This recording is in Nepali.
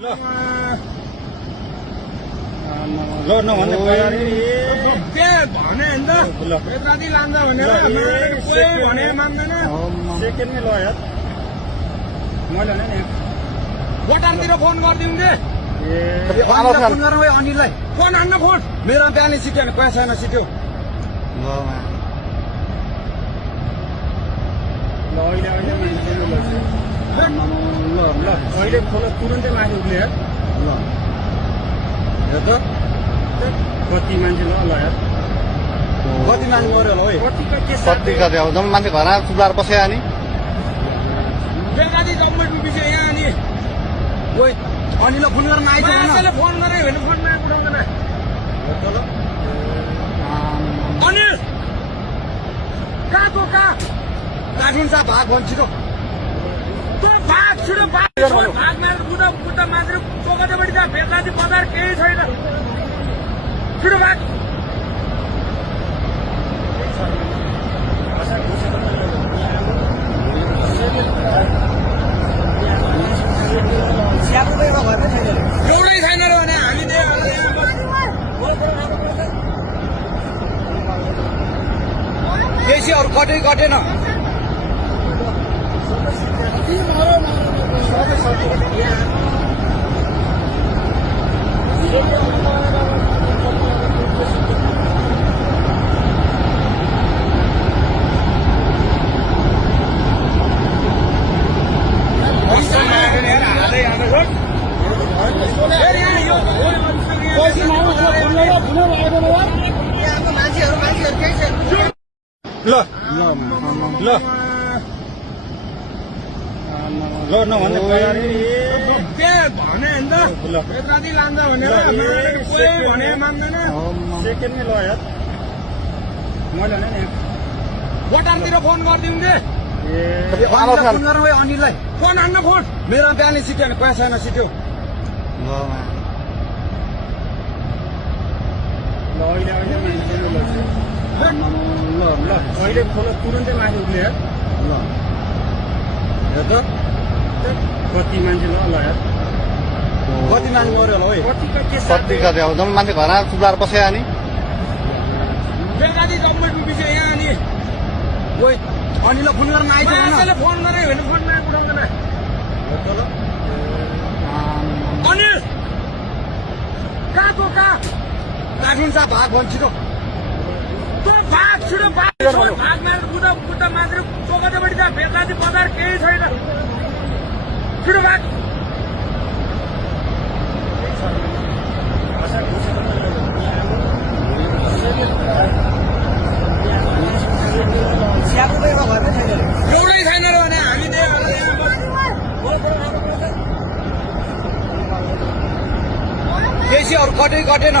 ल ल नभन्ने भने नि त यताति लान्छ भनेर भने मान्दैन सेकेन्डमै ल यार मैले भने नि भोटारतिर फोन गरिदिउँ दे फोन गरौँ अनिललाई। फोन हान्न फोन मेरो ब्यालेन्स सिट्यो भने पैसा छैन सिट्यो। ल अहिले अहिले खोला तुरन्तै माथि उठ्ने यार ल हेर त कति मान्छे ल यार कति मान्छे मऱ्यो होला है। कति कति अब जम्मै मान्छे घर आएर चुप्लाएर बस्यो नि। बेलुकाति जम्मै डुबिसक्यो यहाँ अनि ओइ अनिललाई फोन गर्न आइज मान्छेले फोन गरे भने फोनमा उठाउँदैन अनिल कहाँको कहाँ काठुन सा भाग भन्छ छिटो। तँ भाग छिटो भाग भाग मारेर बुद्ध मान्छे चोकटेपट्टि जा बेलुकाति बजार केही छैन छिटो भाग एउटै छैन र भने हामी बेसी अरू कटेन। ल ल ल नभन्ने भने नि त यताति लान्छ भनेर भने मान्दैन सेकेन्डमै ल यार मैले भने नि भोटारतिर फोन गरिदिउँ दे फोन गरौँ अनिललाई। फोन हान्न फोन मेरो ब्यालेन्स सिट्यो भने पैसा छैन सिट्यो। ल अहिले अहिले खोला तुरन्तै माथि उठ्ने यार ल हेर त कति मान्छे ल यार कति मान्छे मऱ्यो होला है। कति अब जम्मै मान्छे घर आएर चुप्लाएर बस्यो नि। बेलुकाति जम्मै डुबिसक्यो यहाँ अनि ओइ अनिललाई फोन गर्न आइज मान्छेले फोन गरे भने फोनमा उठाउँदैन अनिल कहाँको कहाँ काठुन सा भाग भन्छ छिटो। तँ भाग छिटो भाग भाग मारेर बुद्ध मान्छे चोकटेपट्टि जा बेलुकाति बजार केही छैन छिटो भाग एउटै छैन र भने हामी बेसी अरू कटेन।